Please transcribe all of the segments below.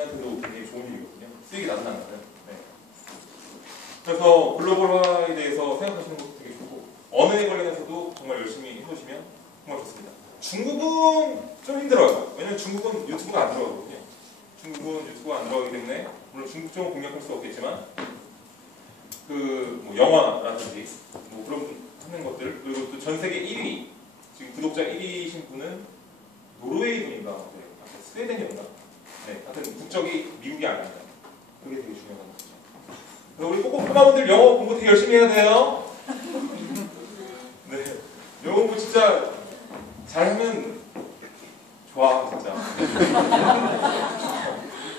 당신한테도 굉장히 좋은 일이거든요. 수익이 나타나는. 네. 그래서 글로벌화에 대해서 생각하시는 것도 되게 좋고 언어에 관련해서도 정말 열심히 해보시면 정말 좋습니다. 중국은 좀 힘들어요. 왜냐면 중국은 유튜브가 안 들어가거든요. 중국은 유튜브가 안 들어가기 때문에 물론 중국 쪽은 공략할 수 없겠지만 뭐 영화라든지 뭐 그런 하는 것들 그리고 또 전 세계 1위 지금 구독자 1위이신 분은 노르웨이 분인가 스웨덴이었나 네, 하여튼 국적이 미국이 아닙니다. 그게 되게 중요한 거죠. 그리고 우리 꼬꼬마분들 영어 공부 되게 열심히 해야 돼요. 네, 영어 공부 진짜 잘하면 좋아 진짜.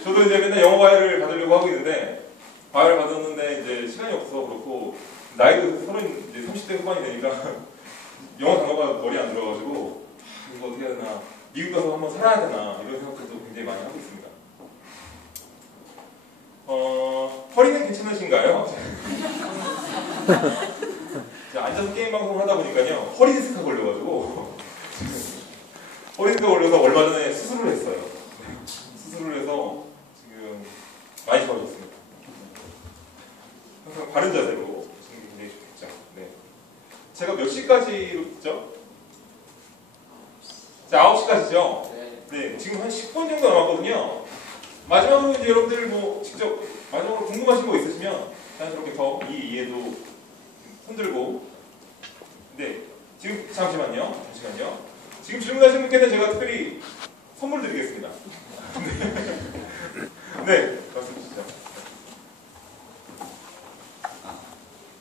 저도 이제 맨날 영어 과외를 받으려고 하고 있는데 과외를 받았는데 이제 시간이 없어서 그렇고 나이도 서른 이제 30대 후반이 되니까 영어 단어가 머리에 안 들어가지고 이거 어떻게 해야 되나 미국 가서 한번 살아야 되나 이런 생각들도 굉장히 많이 하고 있습니다. 허리는 괜찮으신가요? 앉아서 게임 방송을 하다 보니까요 허리 디스크가 걸려가지고 허리 디스크가 걸려서 얼마 전에 수술을 했어요. 수술을 해서 지금 많이 좋아졌습니다. 항상 바른 자세로 하시는 게 굉장히 좋겠죠. 네. 제가 몇 시까지로 있죠? 자, 9시까지죠? 네. 지금 한 10분 정도 남았거든요. 마지막으로 이제 여러분들 뭐 직접 마지막으로 궁금하신 거 있으시면 자연스럽게 더 이해도 손들고 네. 지금 잠시만요. 지금 질문하신 분께는 제가 특별히 선물 드리겠습니다. 네. 말씀 주시죠.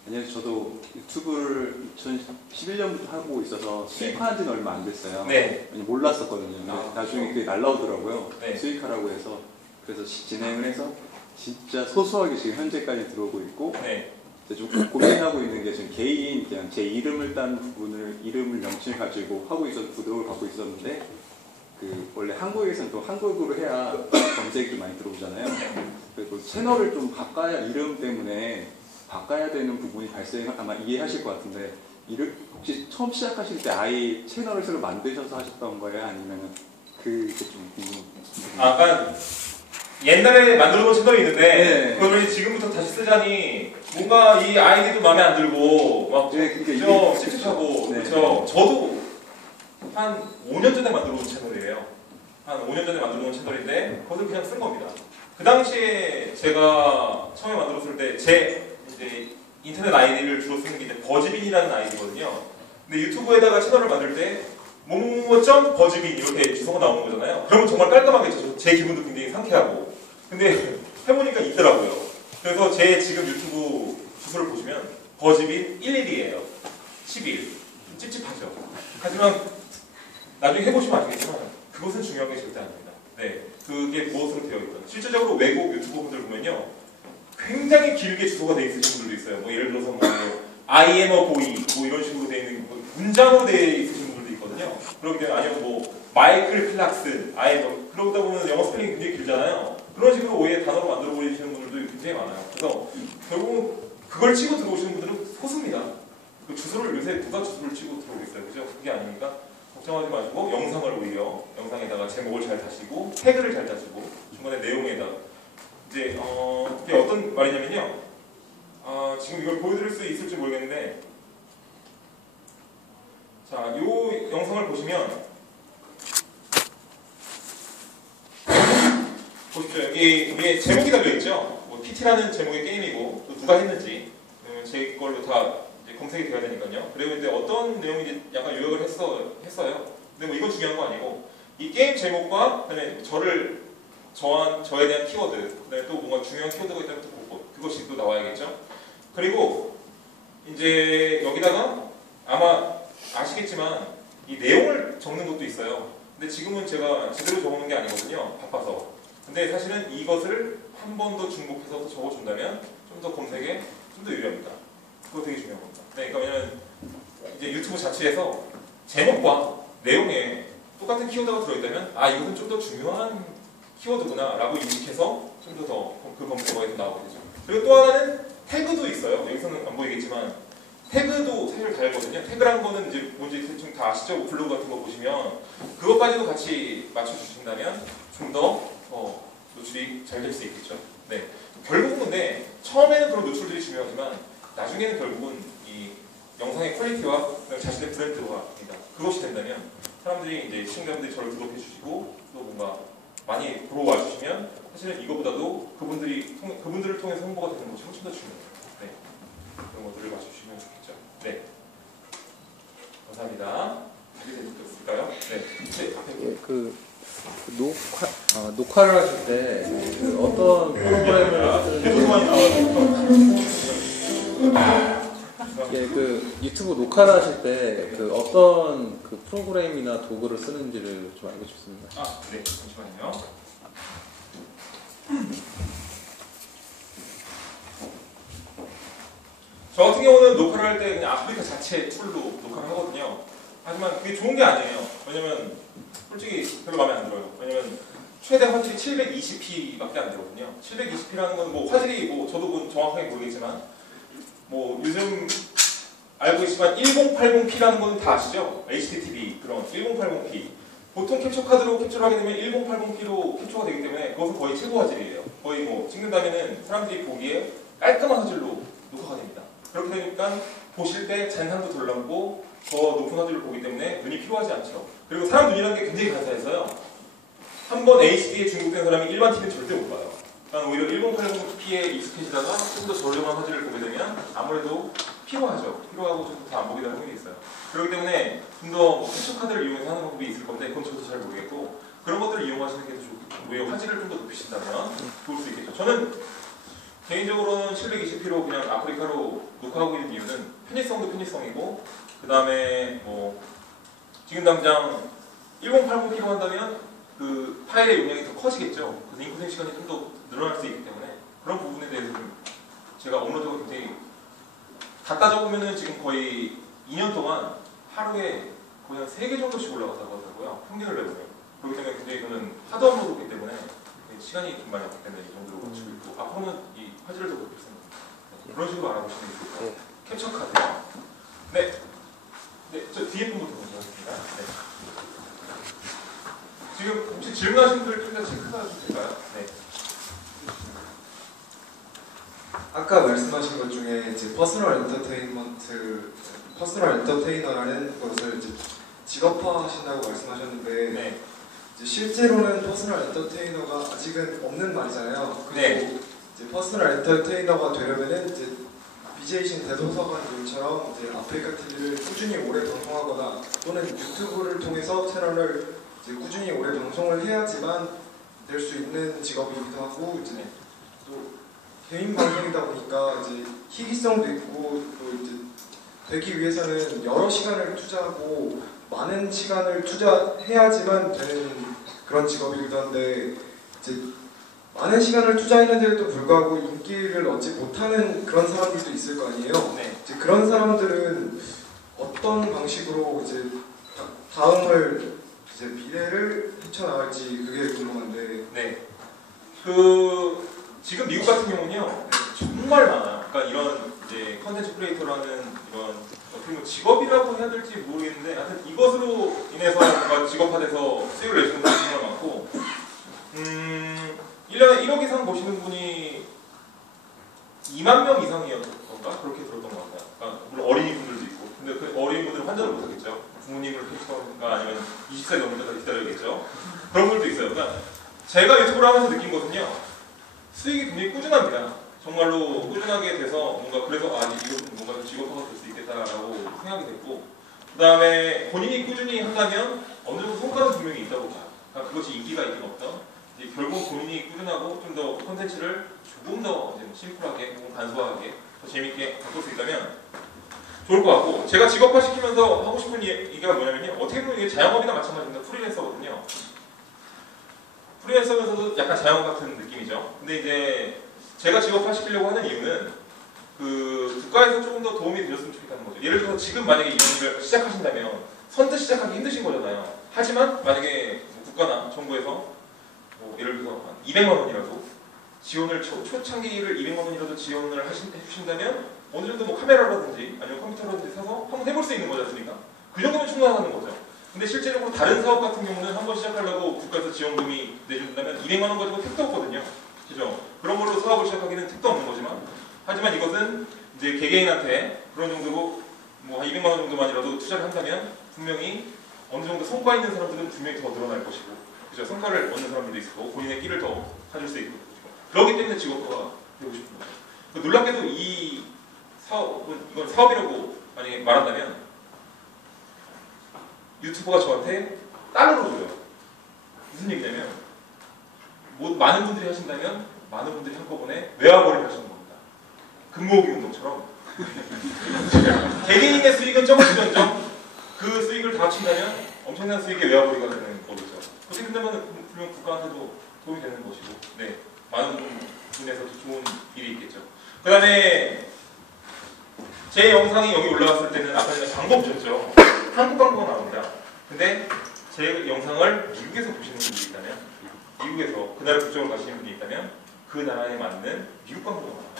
안녕하세요. 저도 유튜브를 2011년부터 하고 있어서 수익화한 지는 얼마 안 됐어요. 네. 몰랐었거든요. 나중에 그게 날라오더라고요. 네. 수익화라고 해서. 그래서 진행을 해서 진짜 소소하게 지금 현재까지 들어오고 있고 네. 좀 고민하고 있는 게 지금 개인 그냥 제 이름을 딴 부분을 이름을 명칭을 가지고 하고 구독을 받고 있었는데 그 원래 한국에서는 또 한국어로 해야 검색이 좀 많이 들어오잖아요. 그리고 채널을 좀 바꿔야 이름 때문에 바꿔야 되는 부분이 아마 이해하실 것 같은데 혹시 처음 시작하실 때 아예 채널을 새로 만드셔서 하셨던 거예요? 아니면 그게 좀 아까 옛날에 만들어놓은 채널이 있는데 네. 그걸 지금부터 다시 쓰자니 뭔가 이 아이디도 마음에 안 들고 막 좀 찝찝하고 그렇죠. 저도 한 5년 전에 만들어놓은 채널이에요. 한 5년 전에 만들어놓은 채널인데 그것을 그냥 쓴 겁니다. 그 당시에 제가 처음에 만들었을 때 제 이제 인터넷 아이디를 주로 쓰는 게 이제 버즈빈이라는 아이디거든요. 근데 유튜브에다가 채널을 만들 때 뭐뭐점 버즈빈 이렇게 주소가 나오는 거잖아요. 그러면 정말 깔끔하겠죠. 제 기분도 굉장히 상쾌하고. 근데 해보니까 있더라고요. 그래서 제 지금 유튜브 주소를 보시면 버즈빈 11이에요. 11. 찝찝하죠. 하지만 나중에 해보시면 아시겠지만 그것은 중요한 게 절대 아닙니다. 네, 그게 무엇으로 되어 있든 실질적으로 외국 유튜버분들 보면요 굉장히 길게 주소가 되어 있으신 분들도 있어요. 뭐 예를 들어서 뭐 I am a boy 뭐 이런 식으로 되어 있는 문장으로 되어 있으신 분들도 있거든요. 그러기 때문에 아니면 뭐 마이클 클락슨 I am a 그러다 보면 영어 스펠링이 굉장히 길잖아요. 그런 식으로 오해 단어로 만들어 버리시는 분들도 굉장히 많아요. 그래서 결국 그걸 치고 들어오시는 분들은 소수입니다. 그 주소를 요새 누가 주소를 치고 들어오고 있어요. 그죠? 그게 아니니까 걱정하지 마시고 영상을 오히려 영상에다가 제목을 잘 다시고 태그를 잘 다시고 중간에 내용에다 이제 그게 어떤 말이냐면요. 지금 이걸 보여드릴 수 있을지 모르겠는데 자, 이 영상을 보시면 보십시오. 여기 위에 제목이 달려있죠. 뭐 PT라는 제목의 게임이고 또 누가 했는지 제 걸로 다 이제 검색이 되어야 되니까요. 그리고 이제 어떤 내용이 이제 약간 요약을 했어요. 근데 뭐 이건 중요한 거 아니고 이 게임 제목과 그다음에 저에 대한 키워드, 그다음에 또 뭔가 중요한 키워드가 있다면 또 그것이 또 나와야겠죠. 그리고 이제 여기다가 아마 아시겠지만 이 내용을 적는 것도 있어요. 근데 지금은 제가 제대로 적어놓은 게 아니거든요. 바빠서. 근데 사실은 이것을 한 번 더 중복해서 적어준다면 좀 더 검색에 좀 더 유리합니다. 그거 되게 중요한 겁니다. 네, 그러니까 왜냐면 이제 유튜브 자체에서 제목과 내용에 똑같은 키워드가 들어있다면 이것은 좀 더 중요한 키워드구나 라고 인식해서 좀 더 그 검색어에서 나오게 되죠. 그리고 또 하나는 태그도 있어요. 여기서는 안 보이겠지만 태그도 태그를 달거든요. 태그란 거는 이제 뭔지 대충 다 아시죠? 블로그 같은 거 보시면 그것까지도 같이 맞춰주신다면 좀 더 노출이 노출이 잘 될 수 있겠죠. 네. 결국은 근데 처음에는 그런 노출들이 중요하지만 나중에는 결국은 이 영상의 퀄리티와 자신의 브랜드화입니다. 그것이 된다면 사람들이 이제 시청자분들이 저를 구독해 주시고 또 뭔가 많이 보러 와주시면 사실은 이거보다도 그분들을 통해서 홍보가 되는 것이 훨씬 더 중요해요. 네. 그런 것들을 맞춰주시면 좋겠죠. 네. 감사합니다. 이해되셨을까요? 네. 앞에 그 녹화를 하실 때 그 어떤 프로그램을 쓰는지 예, 그 유튜브 녹화를 하실 때 그 어떤 그 프로그램이나 도구를 쓰는지를 좀 알고 싶습니다. 아, 네. 잠시만요. 저 같은 경우는 녹화를 할 때 그냥 아프리카 자체 툴로 녹화를 하거든요. 하지만 그게 좋은 게 아니에요. 왜냐면 솔직히 별로 마음에 안 들어요. 왜냐면 최대 화질이 720p밖에 안 되거든요. 720p라는 건 뭐 화질이 뭐 저도 뭐 정확하게 모르겠지만 뭐 요즘 알고 있지만 1080p라는 건 다 아시죠? HDTV 그런 1080p 보통 캡처 카드로 캡처를 하게 되면 1080p로 캡처가 되기 때문에 그것은 거의 최고 화질이에요. 거의 뭐 찍는다면은 사람들이 보기에 깔끔한 화질로 녹화가 됩니다. 그렇게 되니까 보실 때 잔상도 덜 남고 더 높은 화질을 보기 때문에 눈이 피로하지 않죠. 그리고 사람 눈이라는 게 굉장히 간사해서요. 한번 HD에 중독된 사람이 일반 TV는 절대 못 봐요. 그러니까 오히려 1080p에 익숙해지다가 좀 더 저렴한 화질을 보게 되면 아무래도 피로하죠. 피로하고 좀 더 안 보게 될 확률이 있어요. 그렇기 때문에 좀 더 캡처 카드를 이용해서 하는 방법이 있을 건데 그건 저도 잘 모르겠고 그런 것들을 이용하시는 게 더 좋고 오히려 화질을 좀 더 높이신다면 좋을 수 있겠죠. 저는 개인적으로는 720p로 그냥 아프리카로 녹화하고 있는 이유는 편의성도 편의성이고 그 다음에 뭐 지금 당장 1080p로 한다면 그 파일의 용량이 더 커지겠죠. 그래서 인코딩 시간이 좀 더 늘어날 수 있기 때문에 그런 부분에 대해서 좀 제가 업로드가 굉장히 다 따져보면은 지금 거의 2년 동안 하루에 거의 한 3개 정도씩 올라갔다고 하더라고요. 평균을 내보면. 그렇기 때문에 굉장히 저는 하드 업로드이기 때문에 시간이 좀 많이 없기 때문에 이 정도로 맞추고 있고 앞으로는 이 화질을 더 높일 생각입니다. 그런 식으로 알아보시는 게 좋을 것 같아요. 캡처 카드. 네. 네, 저 뒤에 분부터 먼저 하겠습니다. 네. 지금 혹시 질문하신 분들 좀 더 체크가 좀 될까요? 네. 아까 말씀하신 것 중에 이제 퍼스널 엔터테이너라는 것을 이제 직업화하신다고 말씀하셨는데 네. 이제 실제로는 퍼스널 엔터테이너가 아직은 없는 말이잖아요. 그리고 네. 이제 퍼스널 엔터테이너가 되려면은 이제 BJ신 대도서관님처럼 이제 아프리카 TV를 꾸준히 오래 방송하거나 또는 유튜브를 통해서 채널을 이제 꾸준히 오래 방송을 해야지만 될 수 있는 직업이기도 하고 이제 또 개인 방송이다 보니까 이제 희귀성도 있고 또 이제 되기 위해서는 여러 시간을 투자하고 많은 시간을 투자해야지만 되는 그런 직업이기도 한데 이제 많은 시간을 투자했는데도 불구하고 인기를 얻지 못하는 그런 사람들도 있을 거 아니에요. 네. 이제 그런 사람들은 어떤 방식으로 이제 다음을 이제 미래를 헤쳐나갈지 그게 궁금한데. 네. 지금 미국 같은 경우는요 정말 많아요. 그러니까 이런 이제 컨텐츠 크리에이터라는 이런 어떻게 뭐 직업이라고 해야 될지 모르겠는데 하여튼 이것으로 인해서 뭔가 직업화돼서 수익을 내시는 분들이 정말 많고 1년에 1억 이상 버시는 분이 2만 명 이상이었던가? 그렇게 들었던 것 같아요. 그러니까 물론 어린이 분들도 있고 근데 그 어린이 분들은 환전을 못하겠죠. 부모님을 캐치하니까 아니면 20살 넘을 때까지 기다려야겠죠. 그런 분들도 있어요. 그러니까 제가 유튜브를 하면서 느낀 것은요 수익이 굉장히 꾸준합니다. 정말로 꾸준하게 돼서 뭔가 그래서 이것은 뭔가 직업화가 될 수 있겠다라고 생각이 됐고 그 다음에 본인이 꾸준히 한다면 어느 정도 성과는 분명히 있다고 봐요. 그러니까 그것이 인기가 있든 없든 이제 결국 본인이 꾸준하고 좀 더 콘텐츠를 조금 더 심플하게 혹은 간소하게 더 재밌게 바꿀 수 있다면 좋을 것 같고 제가 직업화 시키면서 하고 싶은 얘기가 뭐냐면요 어떻게 보면 이게 자영업이나 마찬가지입니다. 프리랜서거든요. 프리랜서면서도 약간 자영업 같은 느낌이죠. 근데 이제 제가 직업화 시키려고 하는 이유는 그 국가에서 조금 더 도움이 되셨으면 좋겠다는 거죠. 예를 들어서 지금 만약에 이런 일을 시작하신다면 선뜻 시작하기 힘드신 거잖아요. 하지만 만약에 국가나 정부에서 뭐 예를 들어서 한 200만 원이라도 지원을 초창기를 200만 원이라도 지원을 해주신다면 어느 정도 뭐 카메라라든지 아니면 컴퓨터라든지 사서 한번 해볼 수 있는 거지 않습니까? 그 정도면 충분하다는 거죠. 근데 실제로 다른 사업 같은 경우는 한번 시작하려고 국가에서 지원금이 내준다면 200만 원 가지고 택도 없거든요. 우리는 택도 없는 거지만 하지만 이것은 이제 개개인한테 그런 정도로 뭐 한 200만 원 정도만이라도 투자를 한다면 분명히 어느 정도 성과 있는 사람들은 분명히 더 늘어날 것이고, 그죠? 성과를 얻는 사람들도 있을 거고 본인의 끼를 더 찾을 수 있고, 그렇기 때문에 직업화가 되고 싶은 거죠. 놀랍게도 이 사업은 이건 사업이라고 만약에 말한다면 유튜버가 저한테 달러로 줘요. 무슨 얘기냐면 뭐 많은 분들이 하신다면 많은 분들이 한꺼번에 외화벌이를 하시는 겁니다. 금모으기 운동처럼 개개인의 수익은 점을지언정 그 수익을 다 합친다면 엄청난 수익의 외화벌이가 되는 거겠죠. 그렇게 된다면 분명 국가한테도 도움이 되는 것이고, 네, 많은 분에서도 좋은 일이 있겠죠. 그 다음에 제 영상이 여기 올라갔을 때는 아까 전에 광고 보셨죠? 한국 광고가 나옵니다. 근데 제 영상을 미국에서 보시는 분들이 있다면, 미국에서 그 나라 국적으로 가시는 분이 있다면 그 나라에 맞는 미국 광고가 나와요.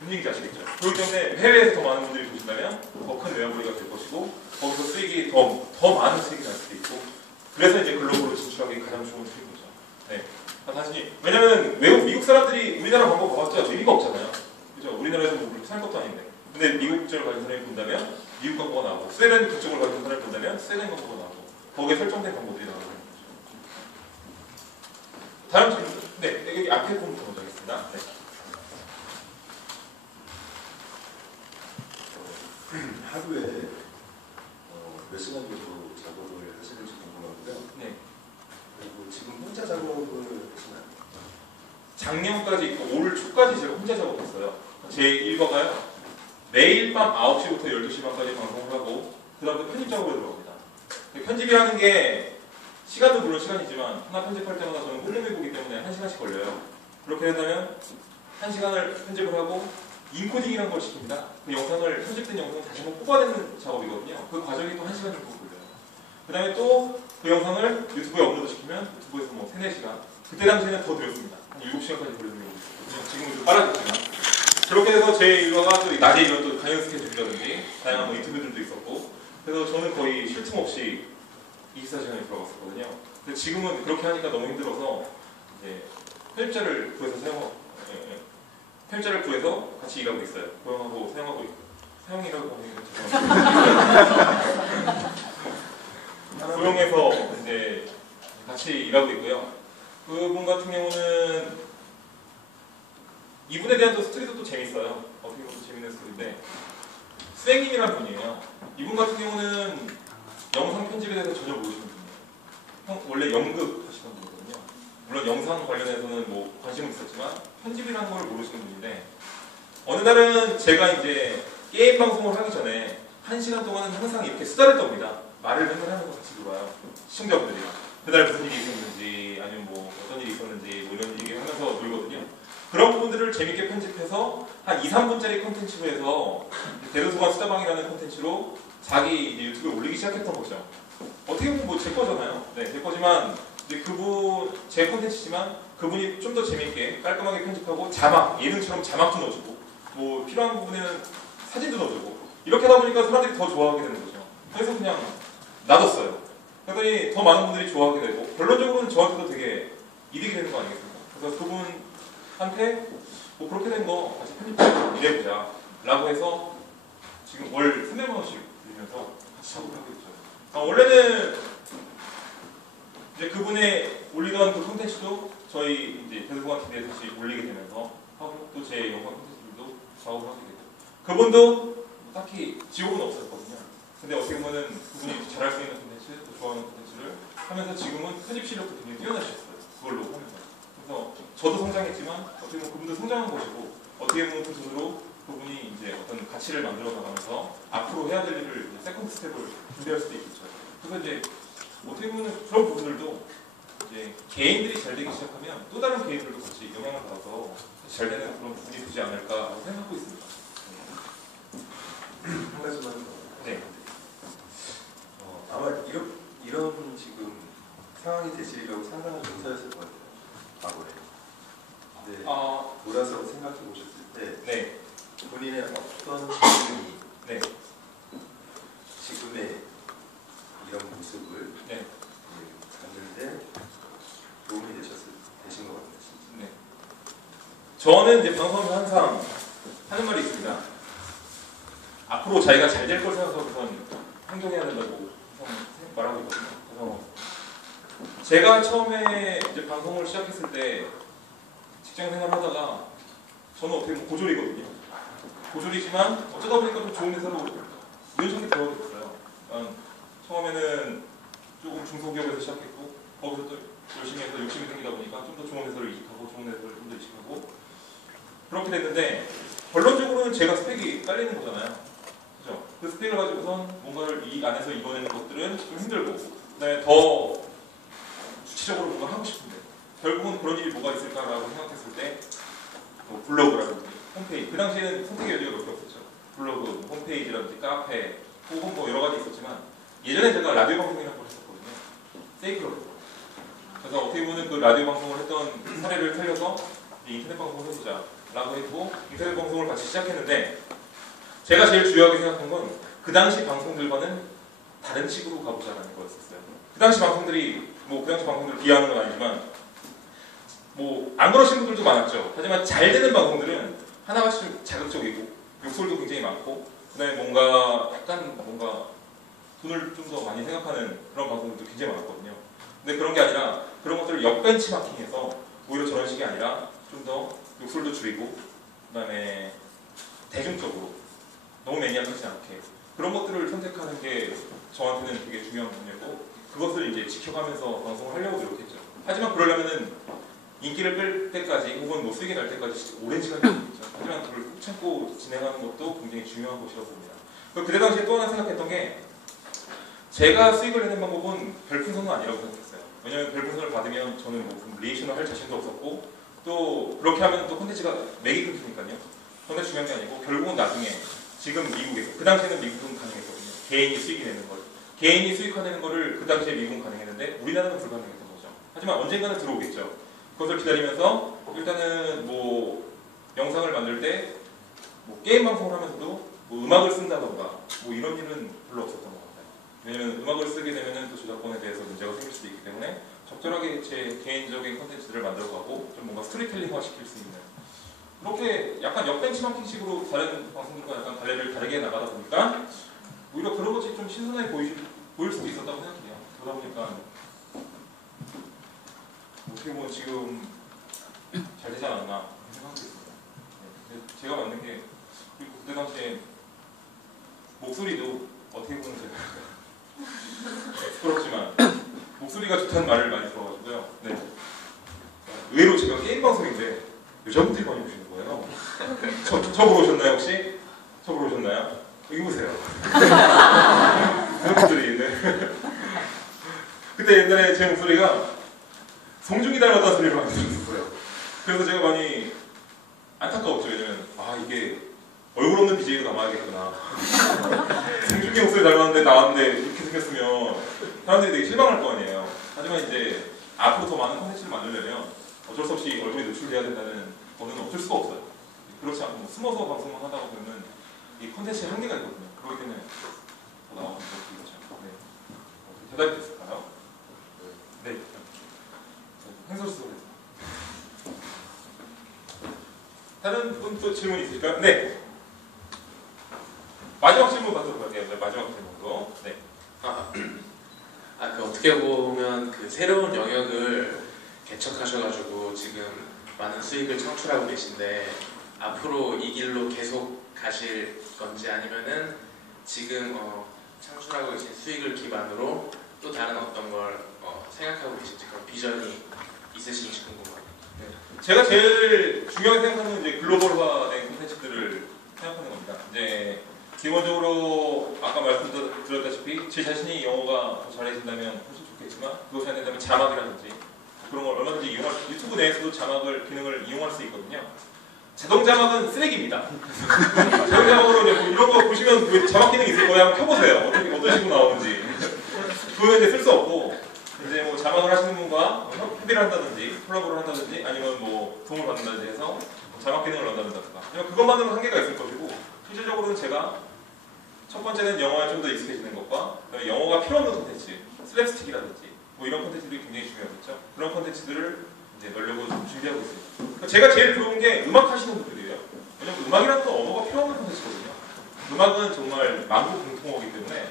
무슨 얘기인지 아시겠죠? 그렇기 때문에 해외에서 더 많은 분들이 보신다면 더 큰 외화벌이가 될 것이고, 거기서 수익이 더 많은 수익이 날 수도 있고, 그래서 이제 글로벌로 진출하기 가장 좋은 수익이죠. 네. 단순히 왜냐면 미국 사람들이 우리나라 광고 봐봤자 의미가 없잖아요. 그죠? 우리나라에서 뭐 살 것도 아닌데. 근데 미국 국적을 가진 사람이 본다면 미국 광고가 나오고, 스웨덴 국적을 가진 사람이 본다면 스웨덴 광고가 나오고, 거기에 설정된 광고들이 나오는 거죠. 다음 질문. 네, 여기 앞에 부분부터 먼저 하겠습니다. 네. 하루에 몇 시간 정도 작업을 하시는지 궁금하고요. 네. 그리고 지금 혼자 작업을 하시나요? 작년까지 있고 올 초까지 제가 혼자 작업했어요. 제 일과가요. 매일 밤 9시부터 12시 반까지 방송을 하고 그 다음부터 편집 작업에 들어갑니다. 편집이라는 게 시간도 물론 시간이지만 하나 편집할 때마다 저는 꼼꼼히 보기 때문에 1시간씩 걸려요. 그렇게 된다면 1시간을 편집을 하고 인코딩이라는 걸 시킵니다. 그 영상을, 편집된 영상을 다시 한번 뽑아내는 작업이거든요. 그 과정이 또 1시간 정도 걸려요. 그 다음에 또 그 영상을 유튜브에 업로드 시키면 유튜브에서 뭐 3, 4시간, 그때 당시에는 더 들었습니다. 한 7시간까지 걸리는 경우도 있었거든요. 지금은 좀 빨라졌지만. 그렇게 해서 제 일과가 또 낮에 이런 또 강연 스케줄이라든지 다양한 뭐 인터뷰들도 있었고, 그래서 저는 거의 쉴 틈 없이 24시간이 들어갔었거든요. 근데 지금은 그렇게 하니까 너무 힘들어서 이제 편집자를 구해서 같이 일하고 있어요. 고용하고 사용하고 있고, 사용이라고 하면 죄송합니다. 고용해서 이제 같이 일하고 있고요. 그분 같은 경우는 이분에 대한 또 스토리도 또 재밌어요. 어떻게 보면 재밌는 스토리인데, 수행님이라는 분이에요. 이분 같은 경우는 영상 편집에 대해서 전혀 모르시는 분이에요. 원래 연극 하시던 분이거든요. 물론 영상 관련해서는 뭐 관심은 있었지만 편집이라는 걸 모르시는 분인데, 어느 날은 제가 이제 게임 방송을 하기 전에 1시간 동안은 항상 이렇게 수다를 떱니다. 말을 맨날 하면서 같이 놀아요. 시청자분들이. 그날 무슨 일이 있었는지, 아니면 뭐 어떤 일이 있었는지, 뭐 이런 얘기 하면서 놀거든요. 그런 부분들을 재밌게 편집해서 한 2, 3분짜리 콘텐츠로 해서 대도서관 수다방이라는 콘텐츠로 자기 이제 유튜브에 올리기 시작했던 거죠. 어떻게 보면 뭐 제 거잖아요. 네, 제 거지만 이제 그분, 제 콘텐츠지만 그분이 좀 더 재밌게 깔끔하게 편집하고 자막, 예능처럼 자막도 넣어주고 뭐 필요한 부분에는 사진도 넣어주고 이렇게 하다 보니까 사람들이 더 좋아하게 되는 거죠. 그래서 그냥 놔뒀어요. 그랬더니 더 많은 분들이 좋아하게 되고 결론적으로는 저한테도 되게 이득이 되는 거 아니겠습니까? 그래서 그분한테 뭐 그렇게 된 거 같이 편집해서 일해보자 라고 해서 지금 월 300만 원씩 드리면서 같이 작업을 하고 있죠. 원래는 이제 그분의 올리던 그 콘텐츠도 저희 이제 대도서관 TV에 다시 올리게 되면서 하고 또 제 영상 콘텐츠들도 작업을 하게 되고, 그분도 딱히 직업은 없었거든요. 근데 어떻게 보면은 그분이 잘할 수 있는 콘텐츠, 또 좋아하는 콘텐츠를 하면서 지금은 편집 실력도 굉장히 뛰어나셨어요. 그걸로 하면서. 그래서 저도 성장했지만 어떻게 보면 그분도 성장한 것이고, 어떻게 보면 그 돈으로 그분이 이제 어떤 가치를 만들어 나가면서 앞으로 해야 될 일을 세컨드 스텝을 준비할 수도 있겠죠. 그래서 이제 어떻게 보면 그런 부분들도 이제 개인들이 잘 되기 시작하면 또 다른 개인들도 같이 영향을 받아서 잘 되는 그런 부분이 되지 않을까 생각하고 있습니다. 한 가지만 더. 네. 아마 이런 지금 상황이 되시려고 상당한 용사였을 것 같아요. 과거에. 근데 돌아서 생각해 보셨을 때 네. 본인의 어떤 기능이 네. 지금의 이런 모습을 네. 갖는데 도움이 되신 것 같으신지. 네. 저는 이제 방송하면서 항상 하는 말이 있습니다. 앞으로 자기가 잘 될 걸 생각하고 우선 행동해야 된다고 항상 말하고 있거든요. 그래서 제가 처음에 이제 방송을 시작했을 때 직장 생활을 하다가 저는 어떻게 보면 고졸이거든요. 고졸이지만 어쩌다 보니까 좀 좋은 회사로 우연찮게 들어가게 됐어요. 그러니까 처음에는 조금 중소기업에서 시작했고 거기서 또 열심히 해서 욕심이 생기다 보니까 좀 더 좋은 회사로 이직하고 좋은 회사를 좀 더 이직하고 그렇게 됐는데 결론적으로는 제가 스펙이 딸리는 거잖아요. 그죠? 그 스펙을 가지고선 뭔가를 이 안에서 이뤄내는 것들은 좀 힘들고 그다음에 더 주체적으로 뭔가 하고 싶은데 결국은 그런 일이 뭐가 있을까라고 생각했을 때 뭐 블로그라든지 홈페이지 그 당시에는 선택의 여지가 몇 개 없었죠. 블로그, 홈페이지라든지 카페 혹은 뭐 여러 가지 있었지만 예전에 제가 라디오 방송이라는 걸 했었거든요. 세이클럽. 그래서 어떻게 보면 그 라디오 방송을 했던 사례를 살려서 이제 인터넷 방송을 해보자 라고 했고 인터넷 방송을 같이 시작했는데 제가 제일 중요하게 생각한 건 그 당시 방송들과는 다른 식으로 가보자라는 거였었어요. 그 당시 방송들이 뭐 그 당시 방송들을 비하하는 건 아니지만 뭐 안 그러신 분들도 많았죠. 하지만 잘 되는 방송들은 하나같이 좀 자극적이고 욕설도 굉장히 많고 그다음에 뭔가 약간 뭔가 돈을 좀 더 많이 생각하는 그런 방송들도 굉장히 많았거든요. 근데 그런 게 아니라 그런 것들을 역벤치마킹해서 오히려 저런 식이 아니라 좀 더 욕설도 줄이고 그다음에 대중적으로 너무 매니악하지 않게 그런 것들을 선택하는 게 저한테는 되게 중요한 부분이었고 그것을 이제 지켜가면서 방송을 하려고 노력했죠. 하지만 그러려면은 인기를 끌 때까지 혹은 뭐 수익이 날 때까지 오랜 시간이 걸리겠죠. 하지만 그걸 꾹 참고 진행하는 것도 굉장히 중요한 것이라고 봅니다. 그때 당시에 또 하나 생각했던 게 제가 수익을 내는 방법은 별풍선은 아니라고 생각했어요. 왜냐하면 별풍선을 받으면 저는 뭐 리액션을 할 자신도 없었고 또 그렇게 하면 또 콘텐츠가 맥이 끊기니까요. 그런데 중요한 게 아니고 결국은 나중에 지금 미국에서 그 당시에는 미국은 가능했거든요. 개인이 수익이 내는 걸. 개인이 수익화되는 거를 그 당시에 미국은 가능했는데 우리나라는 불가능했던 거죠. 하지만 언젠가는 들어오겠죠. 그것을 기다리면서 일단은 뭐 영상을 만들 때 뭐 게임 방송을 하면서도 뭐 음악을 쓴다던가 뭐 이런 일은 별로 없었던 것 같아요. 왜냐면 음악을 쓰게 되면은 또 저작권에 대해서 문제가 생길 수도 있기 때문에 적절하게 제 개인적인 콘텐츠들을 만들어가고 좀 뭔가 스토리텔링화 시킬 수 있는 그렇게 약간 역벤치마킹식으로 다른 방송들과 약간 갈래를 다르게 나가다 보니까 오히려 그런 것이 좀 신선하게 보일 수도 있었다고 생각해요. 그러다 보니까 어떻게 보면 지금 잘 되지 않았나 생각하고 있습니다. 네. 제가 만든 게 그리고 그때 당시에 목소리도 어떻게 보면 제가 부끄럽지만 목소리가 좋다는 말을 많이 들어가지고요. 네. 의외로 제가 게임 방송인데 여자분들이 많이 오시는 거예요. 저 보러 오셨나요 혹시? 저 보러 오셨나요? 여기 보세요. 여자분들이 네. 그때 옛날에 제 목소리가 송중기 닮았다는 소리를 많이 들었어요. 그래서 제가 많이 안타까웠죠. 왜냐면 아 이게 얼굴 없는 BJ도 남아야겠구나. 송중기 목소리 닮았는데 나왔는데 이렇게 생겼으면 사람들이 되게 실망할 거 아니에요. 하지만 이제 앞으로 더 많은 콘텐츠를 만들려면 어쩔 수 없이 얼굴이 노출돼야 된다는 거는 어쩔 수가 없어요. 그렇지 않고 숨어서 방송만 하다가 보면 이 콘텐츠의 한계가 있거든요. 그렇기 때문에 더 나오는 것도 그렇죠. 네. 대답이 됐을까요? 네. 행설수설에서 다른 분 또 질문 있으실까요? 네. 마지막 질문 받도록 할게요. 네, 마지막 질문도. 네. 그 어떻게 보면 그 새로운 영역을 개척하셔가지고 지금 많은 수익을 창출하고 계신데 앞으로 이 길로 계속 가실 건지 아니면은 지금 창출하고 계신 수익을 기반으로 또 다른 어떤 걸 생각하고 계신지 그런 비전이 있으신지 궁금합니다. 네. 제가 제일 중요하게 생각하는 이제 글로벌화된 콘텐츠들을 생각하는 겁니다. 이제 기본적으로 아까 말씀드렸다시피 제 자신이 영어가 더 잘해진다면 훨씬 좋겠지만 그것이 안 된다면 자막이라든지 그런 걸 얼마든지 이용할 수 유튜브 내에서도 자막을 기능을 이용할 수 있거든요. 자동 자막은 쓰레기입니다. 자동 자막으로 이제 뭐 이런 거 보시면 그 자막 기능 있을 거예요. 한번 켜보세요. 어떤 식으로 나오는지. 그거는 이제 쓸 수 없고 이제 뭐 자막을 하시는 분과 협의를 한다든지 콜라보를 한다든지 아니면 뭐 도움을 받는다든지 해서 자막 기능을 넣는다든가 그것만으로는 한계가 있을 것이고 실질적으로는 제가 첫 번째는 영어에 좀 더 익숙해지는 것과 그다음에 영어가 필요 없는 콘텐츠 슬랩스틱이라든지 뭐 이런 콘텐츠들이 굉장히 중요하겠죠. 그런 콘텐츠들을 이제 넣으려고 준비하고 있습니다. 제가 제일 부러운 게 음악 하시는 분들이에요. 왜냐면 음악이라는 건 언어가 필요 없는 콘텐츠거든요. 음악은 정말 만국 공통어이기 때문에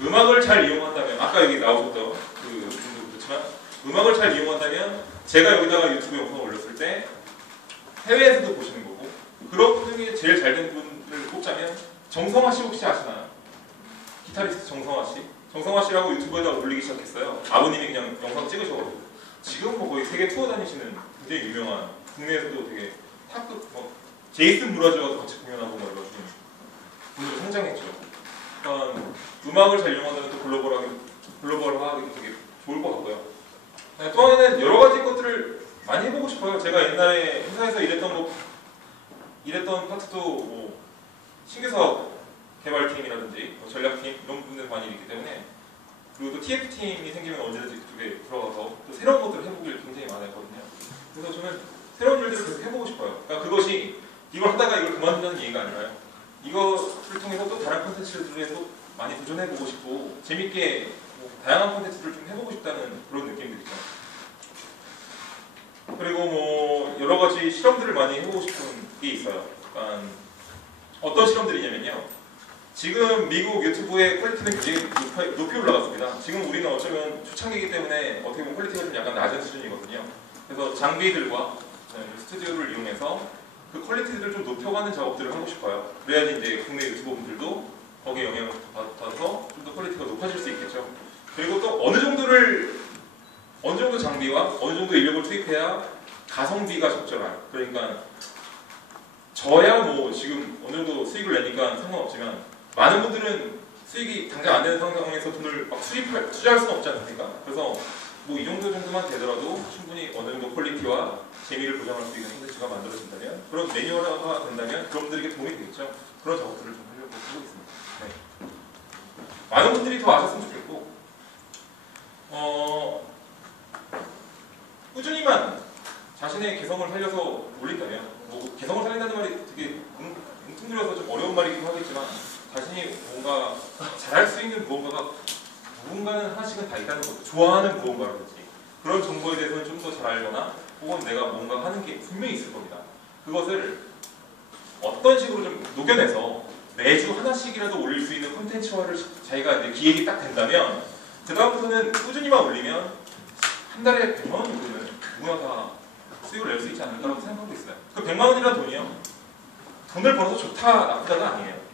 음악을 잘 이용한다면, 아까 여기 나오셨던 그 분도 그렇지만 음악을 잘 이용한다면 제가 여기다가 유튜브 영상을 올렸을 때 해외에서도 보시는 거고, 그런 분 중에 제일 잘 된 분을 꼽자면 정성화 씨 혹시 아시나요? 기타리스트 정성화 씨. 정성화 씨라고 유튜브에다 올리기 시작했어요. 아버님이 그냥 영상 찍으셔가지고. 지금 뭐 거의 세계 투어 다니시는 굉장히 유명한, 국내에서도 되게 탑급, 제이슨 무라즈와도 같이 공연하고 뭐 이런 분으로 성장했죠. 그러니까 음악을 잘 이용한다면 또 글로벌화하기도 되게 좋을 것 같고요. 또 하나는 여러 가지 것들을 많이 해보고 싶어요. 제가 옛날에 회사에서 일했던 파트도 뭐 신규사업 개발팀이라든지 뭐 전략팀 이런 분들 많이 있기 때문에, 그리고 또 TF팀이 생기면 언제든지 그쪽에 들어가서 또 새로운 것들을 해보길 굉장히 많이 했거든요. 그래서 저는 새로운 일들을 계속 해보고 싶어요. 그러니까 그것이 이걸 하다가 이걸 그만둔다는 얘기가 아니라요. 이것을 통해서 또 다른 콘텐츠들에도 많이 도전해보고 싶고 재밌게 뭐 다양한 콘텐츠들을 좀 해보고 싶다는 그런 느낌들이죠. 그리고 뭐 여러 가지 실험들을 많이 해보고 싶은 게 있어요. 그러니까 어떤 실험들이냐면요. 지금 미국 유튜브의 퀄리티는 굉장히 높이 올라갔습니다. 지금 우리는 어쩌면 초창기이기 때문에 어떻게 보면 퀄리티가 좀 약간 낮은 수준이거든요. 그래서 장비들과 스튜디오를 이용해서 그 퀄리티들을 좀 높여가는 작업들을 하고 싶어요. 그래야지 이제 국내 유튜버분들도 거기에 영향을 받아서 좀 더 퀄리티가 높아질 수 있겠죠. 그리고 또 어느 정도 장비와 어느 정도 인력을 투입해야 가성비가 적절한, 그러니까 저야 뭐 지금 어느 정도 수익을 내니까 상관없지만 많은 분들은 수익이 당장 안 되는 상황에서 돈을 막 투자할 수는 없지 않습니까? 그래서 뭐 이 정도만 되더라도 충분히 어느 정도 퀄리티와 재미를 보장할 수 있는 콘텐츠가 만들어진다면, 그런 매뉴얼화가 된다면 그런 분들에게 도움이 되겠죠. 그런 작업들을 좀 하려고 하고 있습니다. 네. 많은 분들이 더 아셨으면 좋겠고, 꾸준히만 자신의 개성을 살려서 올린다면, 뭐 개성을 살린다는 말이 되게 뭉뚱그려서 좀 어려운 말이기도 하겠지만, 자신이 뭔가 잘할 수 있는 무언가는 하나씩은 다 있다는 거죠. 좋아하는 무언가라든지 그런 정보에 대해서는 좀 더 잘 알거나, 혹은 내가 뭔가 하는 게 분명히 있을 겁니다. 그것을 어떤 식으로 좀 녹여내서 매주 하나씩이라도 올릴 수 있는 콘텐츠화를 자기가 이제 기획이 딱 된다면, 그 다음부터는 꾸준히만 올리면 한 달에 100만 원 정도는 누구나 다 수익을 낼 수 있지 않을까라고 생각하고 있어요. 그 100만 원이라는 돈이요, 돈을 벌어서 좋다 나쁘다가 아니에요.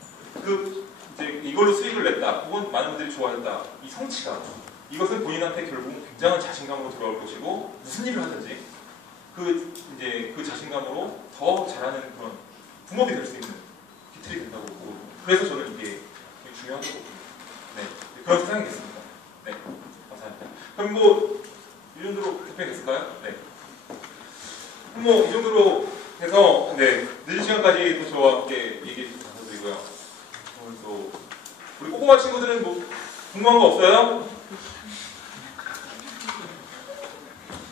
이제 이걸로 수익을 냈다, 혹은 많은 분들이 좋아했다, 이 성취감, 이것은 본인한테 결국 굉장한 자신감으로 돌아올 것이고, 무슨 일을 하든지 그 자신감으로 더 잘하는 그런 붕업이 될 수 있는 기틀이 된다고 보고, 그래서 저는 이게 되게 중요한 거거든요. 네, 그런 세상이 됐습니다. 네, 감사합니다. 그럼 뭐 이 정도로 답변이 됐을까요? 네. 뭐 이 정도로 해서 늦은 시간까지 또 저와 함께 얘기해 주셔서 감사드리고요. 오늘 또 우리 꼬꼬마 친구들은 뭐 궁금한 거 없어요?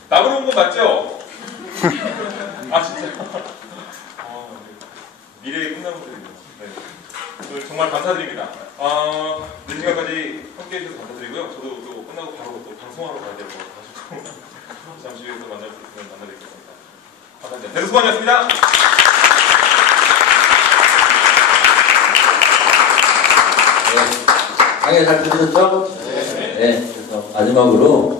나보러 온 거 맞죠? 아 진짜요? 미래의 꿈나무들이네요. 네. 오늘 정말 감사드립니다. 늦은 시간까지 함께 해주셔서 감사드리고요. 저도 또 끝나고 바로 또 방송하러 가야 될 것 같아서 잠시 후에서 만날 수 있으면 만나뵙겠습니다. 감사합니다. 대수 수고하셨습니다. 강의 잘 들으셨죠? 네. 그래서 마지막으로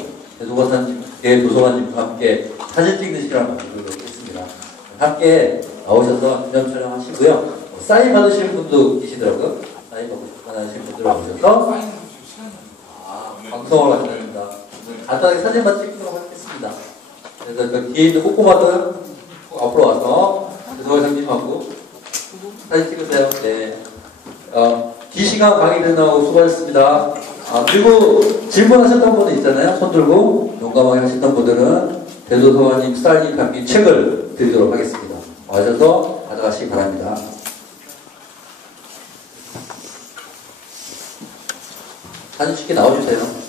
대도서관님과 함께 사진 찍는 시간을 만들도록 하겠습니다. 함께 나오셔서 기념 촬영하시고요. 사인 받으시는 분도 계시더라고요. 사인 받으시는 분들 오셔서 방송을 하셔야 간단하게 사진만 찍도록 하겠습니다. 그래서 그 뒤에 있는 꼬꼬마들 앞으로 와서 대도서관님하고 사진 찍으세요. 네. 긴 시간 강의 끝나고 수고하셨습니다. 그리고 질문하셨던 분은 있잖아요. 손 들고 용감하게 하셨던 분들은 대도서관님 스타일링 담긴 책을 드리도록 하겠습니다. 와셔서 가져가시기 바랍니다. 사진 찍게 나와주세요.